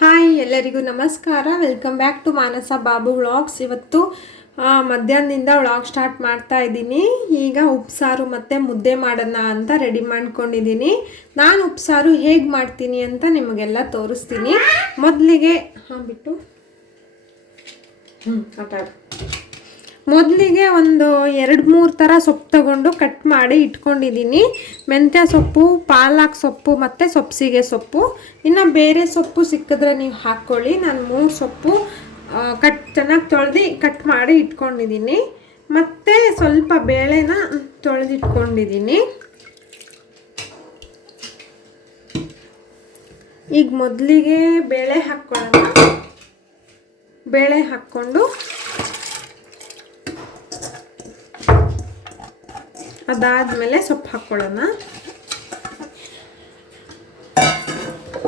Hi ಎಲ್ಲರಿಗೂ ನಮಸ್ಕಾರ. Welcome back to Manasa Babu vlogs ಇವತ್ತು ಮಧ್ಯಾಹ್ನದಿಂದ ವ್ಲಾಗ್ ಸ್ಟಾರ್ಟ್ ಮಾಡ್ತಾ ಇದ್ದೀನಿ. ಈಗ ಉಪ್ಸಾರು ಮತ್ತು ಮುದ್ದೆ ಮಾಡೋಣ ಅಂತ ರೆಡಿ ಮಾಡ್ಕೊಂಡಿದ್ದೀನಿ. ನಾನು ಉಪ್ಸಾರು ಹೇಗೆ ಮಾಡ್ತೀನಿ ಅಂತ ನಿಮಗೆಲ್ಲ ತೋರಿಸ್ತೀನಿ. ಮೊದಲಿಗೆ, ಹಾಂ, ಬಿಟ್ಟು. ಹ್ಞೂ ಆಡು. ಮೊದಲಿಗೆ ಒಂದು ಎರಡು ಮೂರು ಥರ ಸೊಪ್ಪು ತಗೊಂಡು ಕಟ್ ಮಾಡಿ ಇಟ್ಕೊಂಡಿದ್ದೀನಿ ಮೆಂತ್ಯ ಸೊಪ್ಪು, ಪಾಲಕ್ ಸೊಪ್ಪು ಮತ್ತು ಸೊಪ್ಸಿಗೆ ಸೊಪ್ಪು. ಇನ್ನು ಬೇರೆ ಸೊಪ್ಪು ಸಿಕ್ಕಿದ್ರೆ ನೀವು ಹಾಕ್ಕೊಳ್ಳಿ ನಾನು ಮೂರು ಸೊಪ್ಪು ಕಟ್ ಚೆನ್ನಾಗಿ ತೊಳೆದು ಕಟ್ ಮಾಡಿ ಇಟ್ಕೊಂಡಿದ್ದೀನಿ ಮತ್ತು ಸ್ವಲ್ಪ ಬೇಳೆನ ತೊಳೆದಿಟ್ಕೊಂಡಿದ್ದೀನಿ ಈಗ ಮೊದಲಿಗೆ ಬೇಳೆ ಹಾಕ್ಕೊಳ್ಳೋಣ ಬೇಳೆ ಹಾಕ್ಕೊಂಡು ಅದಾದಮೇಲೆ ಸೊಪ್ಪು ಹಾಕ್ಕೊಳ್ಳೋಣ.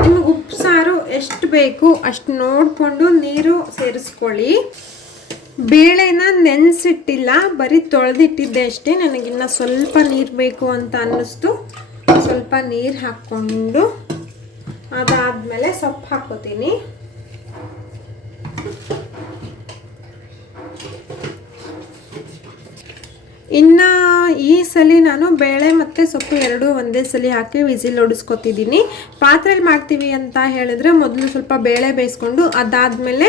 ನಿಮಗೆ ಉಪ್ಪು, ಸಾರು ಎಷ್ಟು ಬೇಕು ಅಷ್ಟು ನೋಡಿಕೊಂಡು ನೀರು ಸೇರಿಸ್ಕೊಳ್ಳಿ. ಬೇಳೆನ ನೆನೆಸಿಟ್ಟಿಲ್ಲ, ಬರೀ ತೊಳೆದಿಟ್ಟಿದ್ದೆ ಅಷ್ಟೇ. ನನಗಿನ್ನ ಸ್ವಲ್ಪ ನೀರು ಬೇಕು ಅಂತ ಅನ್ನಿಸ್ತು. ಸ್ವಲ್ಪ ನೀರು ಹಾಕ್ಕೊಂಡು ಅದಾದಮೇಲೆ ಸೊಪ್ಪು ಹಾಕ್ಕೋತೀನಿ. ಇನ್ನು ಈ ಸಲ ನಾನು ಬೇಳೆ ಮತ್ತು ಸೊಪ್ಪು ಎರಡೂ ಒಂದೇ ಸಲ ಹಾಕಿ ವಿಸಿಲ್ ಹೊಡಿಸ್ಕೊತಿದ್ದೀನಿ ಪಾತ್ರೆಲಿ ಮಾಡ್ತೀವಿ ಅಂತ ಹೇಳಿದ್ರೆ ಮೊದಲು ಸ್ವಲ್ಪ ಬೇಳೆ ಬೇಯಿಸ್ಕೊಂಡು ಅದಾದಮೇಲೆ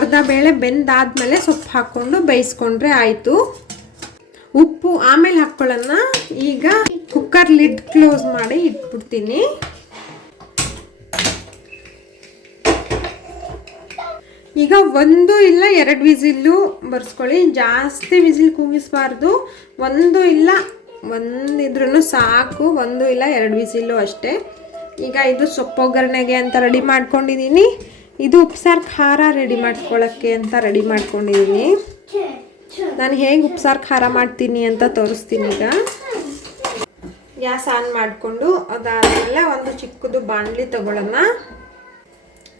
ಅರ್ಧ ಬೇಳೆ ಬೆಂದಾದ್ಮೇಲೆ ಸೊಪ್ಪು ಹಾಕ್ಕೊಂಡು ಬೇಯಿಸ್ಕೊಂಡ್ರೆ ಆಯಿತು. ಉಪ್ಪು ಆಮೇಲೆ ಹಾಕ್ಕೊಳ್ಳೋಣ ಈಗ ಕುಕ್ಕರ್ ಲಿಡ್ ಕ್ಲೋಸ್ ಮಾಡಿ ಇಟ್ಬಿಡ್ತೀನಿ. ಈಗ ಒಂದು ಇಲ್ಲ ಎರಡು ವಿಸಿಲ್ಲು ಬರ್ಸ್ಕೊಳ್ಳಿ. ಜಾಸ್ತಿ ವಿಸಿಲ್ ಕೂಗಿಸ್ಬಾರ್ದು. ಒಂದು ಇಲ್ಲ ಒಂದಿದ್ರೂ ಸಾಕು. ಒಂದು ಇಲ್ಲ, ಎರಡು ವಿಸಿಲ್ಲು ಅಷ್ಟೇ. ಈಗ ಇದು ಸೊಪ್ಪು ಒಗ್ಗರಣೆಗೆ ಅಂತ ರೆಡಿ ಮಾಡ್ಕೊಂಡಿದ್ದೀನಿ ಇದು ಉಪ್ಸಾರು ಖಾರ ರೆಡಿ ಮಾಡ್ಕೊಳ್ಳೋಕ್ಕೆ ಅಂತ ರೆಡಿ ಮಾಡ್ಕೊಂಡಿದ್ದೀನಿ ನಾನು ಹೇಗೆ ಉಪ್ಸಾರು ಖಾರ ಮಾಡ್ತೀನಿ ಅಂತ ತೋರಿಸ್ತೀನಿ ಈಗ. ಗ್ಯಾಸ್ ಆನ್ ಮಾಡಿಕೊಂಡು ಅದಾದಮೇಲೆ ಒಂದು ಚಿಕ್ಕದು ಬಾಣಲಿ ತಗೊಳ್ಳೋಣ.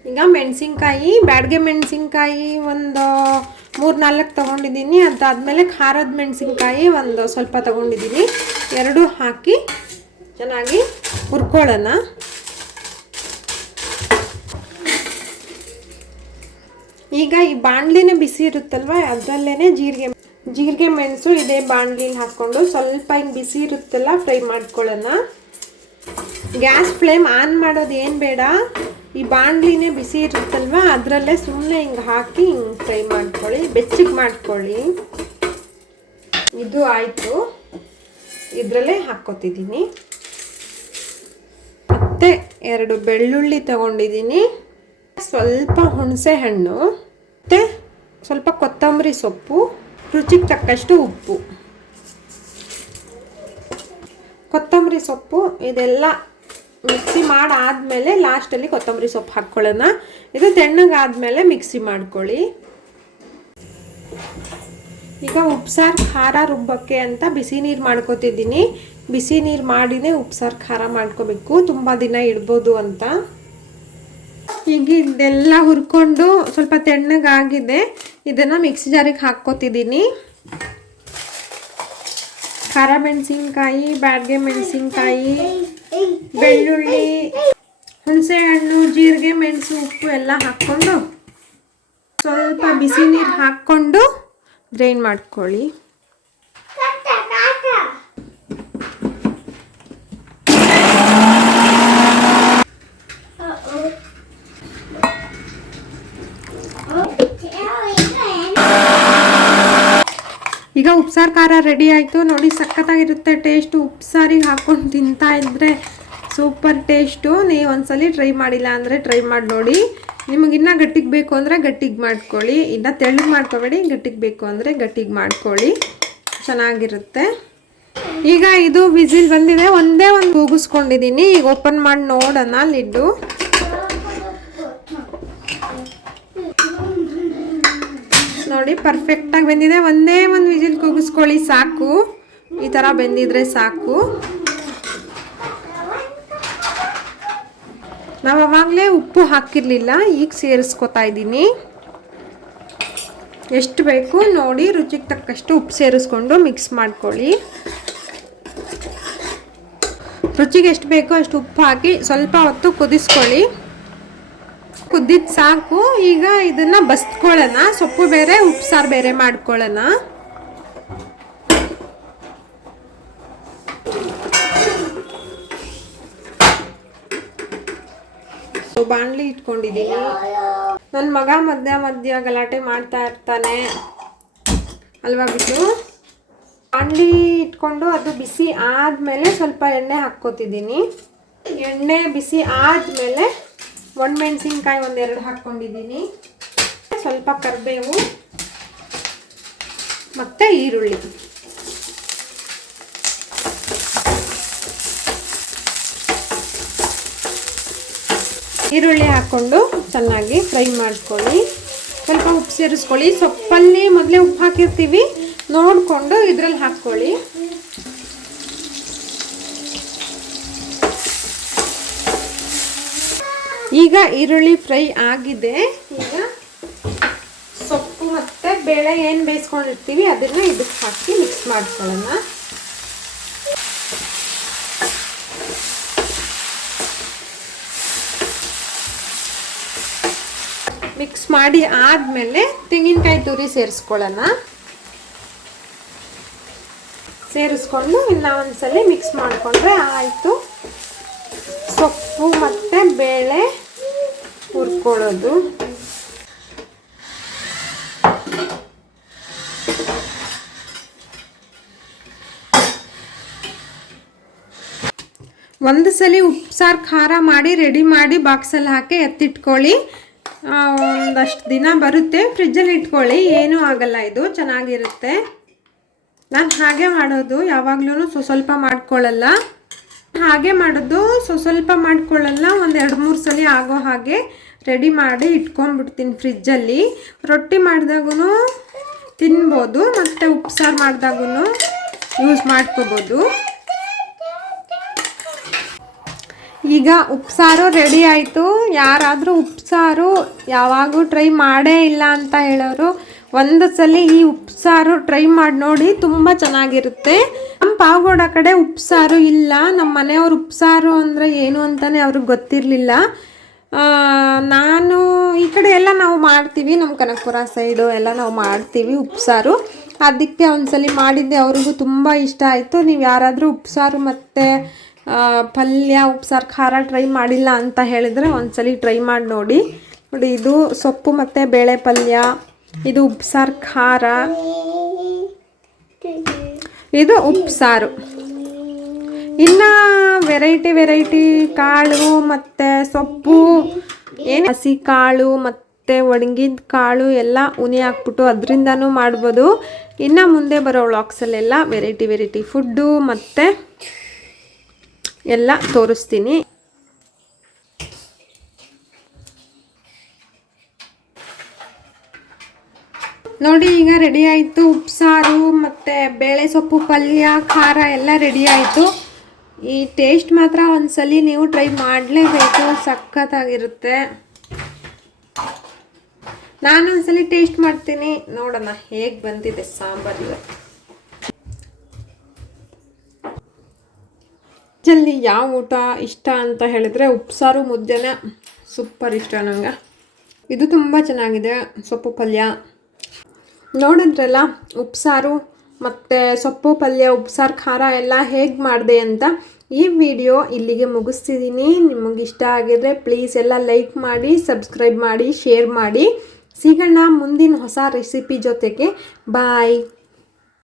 ಈಗ ಮೆಣಸಿನ್ಕಾಯಿ, ಬ್ಯಾಡ್ಗೆ ಮೆಣಸಿನ್ಕಾಯಿ ಒಂದು ಮೂರು ನಾಲ್ಕು ತೊಗೊಂಡಿದ್ದೀನಿ. ಅದಾದಮೇಲೆ ಖಾರದ ಮೆಣಸಿನ್ಕಾಯಿ ಒಂದು ಸ್ವಲ್ಪ ತೊಗೊಂಡಿದ್ದೀನಿ. ಎರಡೂ ಹಾಕಿ ಚೆನ್ನಾಗಿ ಹುರ್ಕೊಳ್ಳೋಣ. ಈಗ ಈ ಬಾಣಲಿನೇ ಬಿಸಿ ಇರುತ್ತಲ್ವ ಅದರಲ್ಲೇ ಜೀರಿಗೆ ಜೀರಿಗೆ ಮೆಣಸು ಇದೇ ಬಾಣಲಿಲಿ ಹಾಕ್ಕೊಂಡು ಸ್ವಲ್ಪ ಹಿಂಗೆ ಬಿಸಿ ಇರುತ್ತಲ್ಲ, ಫ್ರೈ ಮಾಡ್ಕೊಳ್ಳೋಣ. ಗ್ಯಾಸ್ ಫ್ಲೇಮ್ ಆನ್ ಮಾಡೋದು ಏನು ಬೇಡ. ಈ ಬಾಣಲಿನೇ ಬಿಸಿ ಇರುತ್ತಲ್ವ? ಅದರಲ್ಲೇ ಸುಮ್ಮನೆ ಹಿಂಗೆ ಹಾಕಿ ಹಿಂಗೆ ಫ್ರೈ ಮಾಡ್ಕೊಳ್ಳಿ. ಬೆಚ್ಚಗೆ ಮಾಡ್ಕೊಳ್ಳಿ. ಇದು ಆಯಿತು. ಇದರಲ್ಲೇ ಹಾಕ್ಕೊತಿದ್ದೀನಿ. ಮತ್ತೆ ಎರಡು ಬೆಳ್ಳುಳ್ಳಿ ತಗೊಂಡಿದ್ದೀನಿ. ಸ್ವಲ್ಪ ಹುಣಸೆ ಹಣ್ಣು. ಮತ್ತು ಸ್ವಲ್ಪ ಕೊತ್ತಂಬರಿ ಸೊಪ್ಪು. ರುಚಿಗೆ ತಕ್ಕಷ್ಟು ಉಪ್ಪು. ಕೊತ್ತಂಬರಿ ಸೊಪ್ಪು, ಇದೆಲ್ಲ ಮಿಕ್ಸಿ ಮಾಡಾದ್ಮೇಲೆ ಲಾಸ್ಟಲ್ಲಿ ಕೊತ್ತಂಬರಿ ಸೊಪ್ಪು ಹಾಕ್ಕೊಳ್ಳೋಣ. ಇದು ತೆಣ್ಣಗಾದ್ಮೇಲೆ ಮಿಕ್ಸಿ ಮಾಡ್ಕೊಳ್ಳಿ. ಈಗ ಉಪ್ಸಾರು ಖಾರ ರುಬ್ಬಕ್ಕೆ ಅಂತ ಬಿಸಿ ನೀರು ಮಾಡ್ಕೊತಿದ್ದೀನಿ. ಬಿಸಿ ನೀರು ಮಾಡಿನೇ ಉಪ್ಸಾರು ಖಾರ ಮಾಡ್ಕೋಬೇಕು. ತುಂಬ ದಿನ ಇಡ್ಬೋದು ಅಂತ. ಈಗ ಇದೆಲ್ಲ ಹುರ್ಕೊಂಡು ಸ್ವಲ್ಪ ತೆಣ್ಣಗಾಗಿದೆ. ಇದನ್ನು ಮಿಕ್ಸಿ ಜಾರಿಗೆ ಹಾಕ್ಕೋತಿದ್ದೀನಿ. ಖಾರ ಮೆಣಸಿನ್ಕಾಯಿ, ಬ್ಯಾಡ್ಗೆ ಮೆಣಸಿನ್ಕಾಯಿ, ಬೆಳ್ಳುಳ್ಳಿ ಹುಣಸೆ ಹಣ್ಣು ಜೀರಿಗೆ, ಮೆಣಸು, ಉಪ್ಪು ಎಲ್ಲ ಹಾಕ್ಕೊಂಡು ಸ್ವಲ್ಪ ಬಿಸಿ ನೀರು ಹಾಕ್ಕೊಂಡು ಗ್ರೈಂಡ್ ಮಾಡ್ಕೊಳ್ಳಿ. ಈಗ ಉಪ್ಸಾರು ಖಾರ ರೆಡಿ ಆಯಿತು. ನೋಡಿ, ಸಖತ್ತಾಗಿರುತ್ತೆ ಟೇಸ್ಟು ಉಪ್ಸಾರಿಗೆ ಹಾಕ್ಕೊಂಡು ತಿಂತಾ ಇದ್ದರೆ ಸೂಪರ್ ಟೇಸ್ಟು ನೀವು ಒಂದ್ಸಲಿ ಟ್ರೈ ಮಾಡಿಲ್ಲ ಅಂದರೆ ಟ್ರೈ ಮಾಡಿ ನೋಡಿ. ನಿಮಗಿನ್ನೂ ಗಟ್ಟಿಗೆ ಬೇಕು ಅಂದರೆ ಗಟ್ಟಿಗೆ ಮಾಡ್ಕೊಳ್ಳಿ. ಇನ್ನು ತೆಳ್ಳಗೆ ಮಾಡ್ಕೋಬೇಡಿ, ಗಟ್ಟಿಗೆ ಬೇಕು ಅಂದರೆ ಗಟ್ಟಿಗೆ ಮಾಡ್ಕೊಳ್ಳಿ. ಚೆನ್ನಾಗಿರುತ್ತೆ. ಈಗ ಇದು ವಿಸಿಲ್ ಬಂದಿದೆ. ಒಂದೇ ಒಂದು ಕೂಗಿಸ್ಕೊಂಡಿದ್ದೀನಿ ಈಗ ಓಪನ್ ಮಾಡಿ ನೋಡೋಣ, ಲಿಡ್ಡು. ನೋಡಿ ಪರ್ಫೆಕ್ಟಾಗಿ ಬೆಂದಿದೆ. ಒಂದೇ ಒಂದು ವಿಜಿಲ್ ಕೂಗಿಸ್ಕೊಳ್ಳಿ, ಸಾಕು. ಈ ಥರ ಬೆಂದಿದ್ರೆ ಸಾಕು. ನಾವು ಅವಾಗಲೇ ಉಪ್ಪು ಹಾಕಿರಲಿಲ್ಲ, ಈಗ ಸೇರಿಸ್ಕೊತಾ ಇದ್ದೀನಿ. ಎಷ್ಟು ಬೇಕು ನೋಡಿ, ರುಚಿಗೆ ತಕ್ಕಷ್ಟು ಉಪ್ಪು ಸೇರಿಸ್ಕೊಂಡು ಮಿಕ್ಸ್ ಮಾಡ್ಕೊಳ್ಳಿ. ರುಚಿಗೆ ಎಷ್ಟು ಬೇಕೋ ಅಷ್ಟು ಉಪ್ಪು ಹಾಕಿ ಸ್ವಲ್ಪ ಹೊತ್ತು ಕುದಿಸ್ಕೊಳ್ಳಿ. ಕುದ್ದಿದ್ ಸಾಕು. ಈಗ ಇದನ್ನ ಬಸ್ಕೊಳ್ಳೋಣ ಸೊಪ್ಪು ಬೇರೆ ಉಪ್ಸಾರು ಬೇರೆ ಮಾಡ್ಕೊಳ್ಳೋಣ ಬಾಣಲಿ ಇಟ್ಕೊಂಡಿದ್ದೀನಿ ನನ್ನ ಮಗ ಮಧ್ಯ ಮಧ್ಯ ಗಲಾಟೆ ಮಾಡ್ತಾ ಇರ್ತಾನೆ. ಅಲ್ವಾ ಬಿಟ್ಟು? ಬಾಣಲಿ ಇಟ್ಕೊಂಡು ಅದು ಬಿಸಿ ಆದಮೇಲೆ ಸ್ವಲ್ಪ ಎಣ್ಣೆ ಹಾಕ್ಕೋತಿದ್ದೀನಿ ಎಣ್ಣೆ ಬಿಸಿ ಆದಮೇಲೆ ಒಣಮೆಣಸಿನ್ಕಾಯಿ ಒಂದೆರಡು ಹಾಕ್ಕೊಂಡಿದ್ದೀನಿ ಸ್ವಲ್ಪ ಕರಿಬೇವು ಮತ್ತು ಈರುಳ್ಳಿ. ಈರುಳ್ಳಿ ಹಾಕ್ಕೊಂಡು ಚೆನ್ನಾಗಿ ಫ್ರೈ ಮಾಡ್ಕೊಳ್ಳಿ. ಸ್ವಲ್ಪ ಉಪ್ಪು ಸೇರಿಸ್ಕೊಳ್ಳಿ. ಸೊಪ್ಪಲ್ಲಿ ಮೊದಲೇ ಉಪ್ಪು ಹಾಕಿರ್ತೀವಿ. ನೋಡಿಕೊಂಡು ಇದ್ರಲ್ಲಿ ಹಾಕ್ಕೊಳ್ಳಿ. ಈಗ ಈರುಳ್ಳಿ ಫ್ರೈ ಆಗಿದೆ. ಈಗ ಸೊಪ್ಪು ಮತ್ತು ಬೇಳೆ ಏನು ಬೇಯಿಸ್ಕೊಂಡಿರ್ತೀವಿ ಅದನ್ನು ಇದಕ್ಕೆ ಹಾಕಿ ಮಿಕ್ಸ್ ಮಾಡ್ಕೊಳ್ಳೋಣ. ಮಿಕ್ಸ್ ಮಾಡಿ ಆದಮೇಲೆ ತೆಂಗಿನಕಾಯಿ ತುರಿ ಸೇರಿಸ್ಕೊಳ್ಳೋಣ. ಸೇರಿಸ್ಕೊಂಡು ಇನ್ನು ಒಂದ್ಸಲ ಮಿಕ್ಸ್ ಮಾಡಿಕೊಂಡ್ರೆ ಆಯಿತು. ಸೊಪ್ಪು ಮತ್ತು ಬೇಳೆ ಹುರ್ಕೊಳ್ಳೋದು. ಒಂದು ಸಲ ಉಪ್ಸಾರು ಖಾರ ಮಾಡಿ, ರೆಡಿ ಮಾಡಿ ಬಾಕ್ಸಲ್ಲಿ ಹಾಕಿ ಎತ್ತಿಟ್ಕೊಳ್ಳಿ. ಒಂದಷ್ಟು ದಿನ ಬರುತ್ತೆ. ಫ್ರಿಜ್ಜಲ್ಲಿ ಇಟ್ಕೊಳ್ಳಿ. ಏನೂ ಆಗಲ್ಲ ಇದು. ಚೆನ್ನಾಗಿರುತ್ತೆ. ನಾನು ಹಾಗೆ ಮಾಡೋದು. ಯಾವಾಗಲೂ ಸ್ವ ಸ್ವಲ್ಪ ಮಾಡ್ಕೊಳ್ಳಲ್ಲ. ಹಾಗೆ ಮಾಡೋದು. ಸ್ವಸ್ವಲ್ಪ ಮಾಡ್ಕೊಳ್ಳಲ್ಲ. ಒಂದು ಎರಡು ಮೂರು ಸಲ ಆಗೋ ಹಾಗೆ ರೆಡಿ ಮಾಡಿ ಇಟ್ಕೊಂಡ್ಬಿಡ್ತೀನಿ ಫ್ರಿಜ್ಜಲ್ಲಿ ರೊಟ್ಟಿ ಮಾಡಿದಾಗೂ ತಿನ್ಬೋದು, ಮತ್ತು ಉಪ್ಸಾರು ಮಾಡಿದಾಗೂ ಯೂಸ್ ಮಾಡ್ಕೋಬೋದು. ಈಗ ಉಪ್ಸಾರು ರೆಡಿ ಆಯಿತು. ಯಾರಾದರೂ ಉಪ್ಸಾರು ಯಾವಾಗೂ ಟ್ರೈ ಮಾಡೇ ಇಲ್ಲ ಅಂತ ಹೇಳೋರು, ಒಂದು ಸಲ ಈ ಉಪ್ಸಾರು ಟ್ರೈ ಮಾಡಿ ನೋಡಿ ತುಂಬ ಚೆನ್ನಾಗಿರುತ್ತೆ. ಪಾವಗೌಡ ಕಡೆ ಉಪ್ಸಾರು ಇಲ್ಲ. ನಮ್ಮ ಮನೆಯವ್ರು ಉಪ್ಸಾರು ಅಂದರೆ ಏನು ಅಂತಲೇ ಅವ್ರಿಗೆ ಗೊತ್ತಿರಲಿಲ್ಲ. ನಾನು ಈ ಕಡೆ ಎಲ್ಲ ನಾವು ಮಾಡ್ತೀವಿ. ನಮ್ಮ ಕನಕಪುರ ಸೈಡು ಎಲ್ಲ ನಾವು ಮಾಡ್ತೀವಿ ಉಪ್ಸಾರು. ಅದಕ್ಕೆ ಒಂದ್ಸಲಿ ಮಾಡಿದ್ದೆ. ಅವ್ರಿಗೂ ತುಂಬ ಇಷ್ಟ ಆಯಿತು. ನೀವು ಯಾರಾದರೂ ಉಪ್ಸಾರು ಮತ್ತು ಪಲ್ಯ, ಉಪ್ಸಾರು, ಖಾರ ಟ್ರೈ ಮಾಡಿಲ್ಲ ಅಂತ ಹೇಳಿದರೆ ಒಂದ್ಸಲಿ ಟ್ರೈ ಮಾಡಿ ನೋಡಿ. ನೋಡಿ, ಇದು ಸೊಪ್ಪು ಮತ್ತು ಬೇಳೆ ಪಲ್ಯ, ಇದು ಉಪ್ಸಾರು, ಖಾರ. ಇದು ಉಪ್ಸಾರು ಇನ್ನು ವೆರೈಟಿ ವೆರೈಟಿ ಕಾಳು ಮತ್ತು ಸೊಪ್ಪು, ಏನು ಹಸಿ ಕಾಳು ಮತ್ತು ಒಣಗಿದ ಕಾಳು ಎಲ್ಲ ಉನಿ ಹಾಕ್ಬಿಟ್ಟು ಅದರಿಂದನೂ ಮಾಡ್ಬೋದು. ಇನ್ನು ಮುಂದೆ ಬರೋ ವ್ಲಾಗ್ಸಲ್ಲೆಲ್ಲ ವೆರೈಟಿ ವೆರೈಟಿ ಫುಡ್ಡು ಮತ್ತು ಎಲ್ಲ ತೋರಿಸ್ತೀನಿ. ನೋಡಿ, ಈಗ ರೆಡಿ ಆಯಿತು. ಉಪ್ಸಾರು, ಮತ್ತು ಬೇಳೆ ಸೊಪ್ಪು, ಪಲ್ಯ, ಖಾರ ಎಲ್ಲ ರೆಡಿ ಆಯಿತು. ಈ ಟೇಸ್ಟ್ ಮಾತ್ರ ಒಂದ್ಸಲಿ ನೀವು ಟ್ರೈ ಮಾಡಲೇಬೇಕು. ಸಖತ್ತಾಗಿರುತ್ತೆ. ನಾನು ಒಂದ್ಸಲಿ ಟೇಸ್ಟ್ ಮಾಡ್ತೀನಿ. ನೋಡೋಣ ಹೇಗೆ ಬಂದಿದೆ ಸಾಂಬಾರು ಇವತ್ತು? ಯಾವ ಊಟ ಇಷ್ಟ ಅಂತ ಹೇಳಿದ್ರೆ ಉಪ್ಸಾರು ಮುದ್ದೆನೇ ಸೂಪರ್ ಇಷ್ಟ ನಂಗೆ. ಇದು ತುಂಬ ಚೆನ್ನಾಗಿದೆ. ಸೊಪ್ಪು, ಪಲ್ಯ. ನೋಡಿದ್ರಲ್ಲ, ಉಪ್ಸಾರು ಮತ್ತು ಸೊಪ್ಪು ಪಲ್ಯ, ಉಪ್ಸಾರು ಖಾರ ಎಲ್ಲ ಹೇಗೆ ಮಾಡಿದೆ ಅಂತ ಈ ವಿಡಿಯೋ ಇಲ್ಲಿಗೆ ಮುಗಿಸ್ತಿದ್ದೀನಿ ನಿಮಗೆ ಇಷ್ಟ ಆಗಿದ್ರೆ ಪ್ಲೀಸ್ ಎಲ್ಲ ಲೈಕ್ ಮಾಡಿ ಸಬ್ಸ್ಕ್ರೈಬ್ ಮಾಡಿ ಶೇರ್ ಮಾಡಿ. ಸಿಗೋಣ ಮುಂದಿನ ಹೊಸ ರೆಸಿಪಿ ಜೊತೆಗೆ. ಬಾಯ್